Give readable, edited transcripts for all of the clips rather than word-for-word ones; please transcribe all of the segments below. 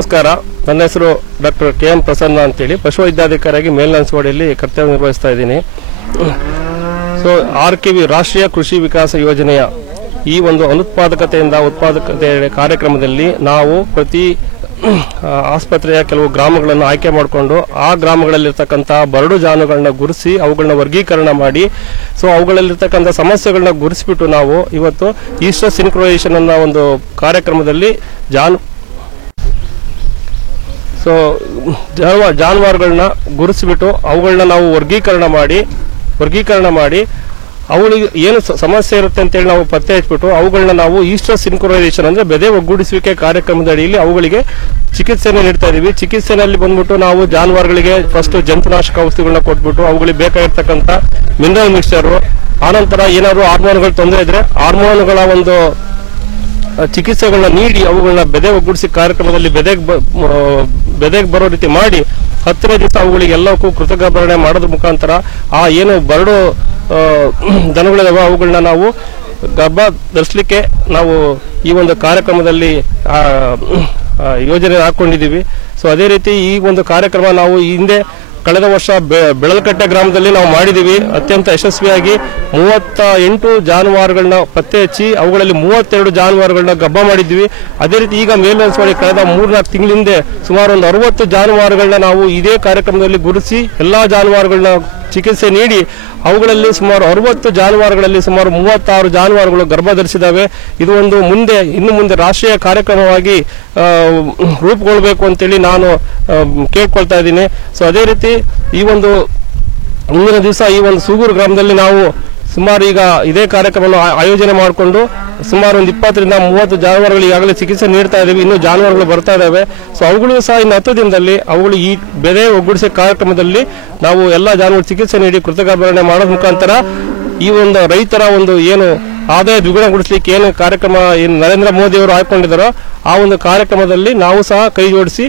ನಮಸ್ಕಾರ. ನನ್ನ ಹೆಸರು ಡಾಕ್ಟರ್ KM ಪ್ರಸನ್ನ ಅಂತೇಳಿ ಪಶುವೈದ್ಯಾಧಿಕಾರಿಯಾಗಿ ಮೇಲ್ಹಂಚವಾಡಿಯಲ್ಲಿ ಕರ್ತವ್ಯ ನಿರ್ವಹಿಸ್ತಾ ಇದ್ದೀನಿ. ಸೊ RKV ರಾಷ್ಟ್ರೀಯ ಕೃಷಿ ವಿಕಾಸ ಯೋಜನೆಯ ಈ ಒಂದು ಅನುತ್ಪಾದಕತೆಯಿಂದ ಉತ್ಪಾದಕತೆ ಕಾರ್ಯಕ್ರಮದಲ್ಲಿ ನಾವು ಪ್ರತಿ ಆಸ್ಪತ್ರೆಯ ಕೆಲವು ಗ್ರಾಮಗಳನ್ನು ಆಯ್ಕೆ ಮಾಡಿಕೊಂಡು ಆ ಗ್ರಾಮಗಳಲ್ಲಿರ್ತಕ್ಕಂಥ ಬರಡು ಜಾನುಗಳನ್ನ ಗುರುಸಿ ಅವುಗಳನ್ನ ವರ್ಗೀಕರಣ ಮಾಡಿ ಸೊ ಅವುಗಳಲ್ಲಿರ್ತಕ್ಕಂಥ ಸಮಸ್ಯೆಗಳನ್ನ ಗುರುಸಿಬಿಟ್ಟು ನಾವು ಇವತ್ತು ಈಸ್ಟರ್ ಸಿಂಕ್ರೊನೈಸೇಷನ್ ಅನ್ನೋ ಒಂದು ಕಾರ್ಯಕ್ರಮದಲ್ಲಿ ಜಾನುವಾರುಗಳನ್ನ ಗುರುಸಿಬಿಟ್ಟು ಅವುಗಳನ್ನ ನಾವು ವರ್ಗೀಕರಣ ಮಾಡಿ ಅವುಗಳಿಗೆ ಏನು ಸಮಸ್ಯೆ ಇರುತ್ತೆ ಅಂತೇಳಿ ನಾವು ಪತ್ತೆ ಹಚ್ಬಿಟ್ಟು ಅವುಗಳನ್ನ ನಾವು ಈಸ್ಟರ್ ಸಿಂಕ್ರೊನೈಸೇಷನ್ ಅಂದ್ರೆ ಬೆದೆ ಒಗ್ಗೂಡಿಸುವಿಕೆ ಕಾರ್ಯಕ್ರಮದ ಅಡಿಯಲ್ಲಿ ಅವುಗಳಿಗೆ ಚಿಕಿತ್ಸೆಯನ್ನು ನೀಡ್ತಾ ಇದೀವಿ. ಚಿಕಿತ್ಸೆನಲ್ಲಿ ಬಂದ್ಬಿಟ್ಟು ನಾವು ಜಾನುವಾರುಗಳಿಗೆ ಫಸ್ಟ್ ಜಂತುನಾಶಕ ಔಷಧಿಗಳನ್ನ ಕೊಟ್ಬಿಟ್ಟು ಅವುಗಳಿಗೆ ಬೇಕಾಗಿರ್ತಕ್ಕಂಥ ಮಿನರಲ್ ಮಿಕ್ಸ್ಚರ್, ಆನಂತರ ಏನಾದ್ರು ಹಾರ್ಮೋನ್ಗಳ ತೊಂದರೆ ಇದ್ರೆ ಹಾರ್ಮೋನ್ಗಳ ಒಂದು ಚಿಕಿತ್ಸೆಗಳನ್ನ ನೀಡಿ ಅವುಗಳನ್ನ ಬೆದೆ ಒಗ್ಗೂಡಿಸಿ ಕಾರ್ಯಕ್ರಮದಲ್ಲಿ ಬೆದೆಗೆ ಬರೋ ರೀತಿ ಮಾಡಿ 10ನೇ ದಿವಸ ಅವುಗಳಿಗೆ ಎಲ್ಲಕ್ಕೂ ಕೃತಗರ್ಭಣೆ ಮಾಡೋದ್ರ ಮುಖಾಂತರ ಆ ಏನು ಬರಡು ದನಗಳಿದಾವೆ ಅವುಗಳನ್ನ ನಾವು ಗರ್ಭ ಧರಿಸಲಿಕ್ಕೆ ನಾವು ಈ ಒಂದು ಕಾರ್ಯಕ್ರಮದಲ್ಲಿ ಯೋಜನೆ ಹಾಕೊಂಡಿದ್ದೀವಿ. ಸೊ ಅದೇ ರೀತಿ ಈ ಒಂದು ಕಾರ್ಯಕ್ರಮ ನಾವು ಹಿಂದೆ ಕಳೆದ ವರ್ಷ ಬೆಳಲ್ಕಟ್ಟೆ ಗ್ರಾಮದಲ್ಲಿ ನಾವು ಮಾಡಿದೀವಿ. ಅತ್ಯಂತ ಯಶಸ್ವಿಯಾಗಿ 38 ಜಾನುವಾರುಗಳನ್ನ ಪತ್ತೆ ಹಚ್ಚಿ ಅವುಗಳಲ್ಲಿ 32 ಜಾನುವಾರುಗಳನ್ನ ಗಬ್ಬ ಮಾಡಿದ್ವಿ. ಅದೇ ರೀತಿ ಈಗ ಮೇಲ್ಹಂಚವಾಡಿ ಕಳೆದ 3-4 ತಿಂಗಳ ಹಿಂದೆ ಸುಮಾರು ಒಂದು 60 ಜಾನುವಾರುಗಳನ್ನ ನಾವು ಇದೇ ಕಾರ್ಯಕ್ರಮದಲ್ಲಿ ಗುರುತಿಸಿ ಎಲ್ಲಾ ಜಾನುವಾರುಗಳನ್ನ ಚಿಕಿತ್ಸೆ ನೀಡಿ ಅವುಗಳಲ್ಲಿ ಸುಮಾರು 60 ಜಾನುವಾರುಗಳಲ್ಲಿ ಸುಮಾರು 36 ಜಾನುವಾರುಗಳು ಗರ್ಭ ಧರಿಸಿದಾವೆ. ಇದು ಒಂದು ಇನ್ನು ಮುಂದೆ ರಾಷ್ಟ್ರೀಯ ಕಾರ್ಯಕ್ರಮವಾಗಿ ರೂಪುಗೊಳ್ಳಬೇಕು ಅಂತೇಳಿ ನಾನು ಕೇಳ್ಕೊಳ್ತಾ ಇದ್ದೀನಿ. ಸೊ ಅದೇ ರೀತಿ ಈ ಒಂದು ಮುಂದಿನ ದಿವಸ ಈ ಒಂದು ಸೂಗೂರು ಗ್ರಾಮದಲ್ಲಿ ನಾವು ಸುಮಾರು ಈಗ ಇದೇ ಕಾರ್ಯಕ್ರಮವನ್ನು ಆಯೋಜನೆ ಮಾಡಿಕೊಂಡು ಸುಮಾರು ಒಂದು 20ರಿಂದ 30 ಜಾನುವಾರುಗಳು ಈಗಾಗಲೇ ಚಿಕಿತ್ಸೆ ನೀಡ್ತಾ ಇದ್ದೀವಿ. ಇನ್ನು ಜಾನುವಾರುಗಳು ಬರ್ತಾ ಇದಾವೆ. ಸೊ ಅವುಗಳು ಸಹ ಇನ್ನು 10 ದಿನದಲ್ಲಿ ಅವುಗಳು ಈ ಬೆದೆ ಒಗ್ಗೂಡಿಸೋ ಕಾರ್ಯಕ್ರಮದಲ್ಲಿ ನಾವು ಎಲ್ಲಾ ಜಾನುವಾರು ಚಿಕಿತ್ಸೆ ನೀಡಿ ಕೃತಗರ್ಭಣೆ ಮಾಡೋದ್ರ ಮುಖಾಂತರ ಈ ಒಂದು ರೈತರ ಒಂದು ಏನು ಆದಾಯ ದ್ವಿಗುಣಗೊಳಿಸಲಿಕ್ಕೆ ಏನು ಕಾರ್ಯಕ್ರಮ ನರೇಂದ್ರ ಮೋದಿ ಅವರು ಹಾಕೊಂಡಿದ್ದಾರೋ ಆ ಒಂದು ಕಾರ್ಯಕ್ರಮದಲ್ಲಿ ನಾವು ಸಹ ಕೈ ಜೋಡಿಸಿ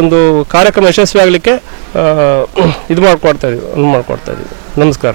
ಒಂದು ಕಾರ್ಯಕ್ರಮ ಯಶಸ್ವಿ ಆಗಲಿಕ್ಕೆ ಇದು ಮಾಡ್ಕೊಡ್ತಾ ಇದೀವಿ. ನಮಸ್ಕಾರ.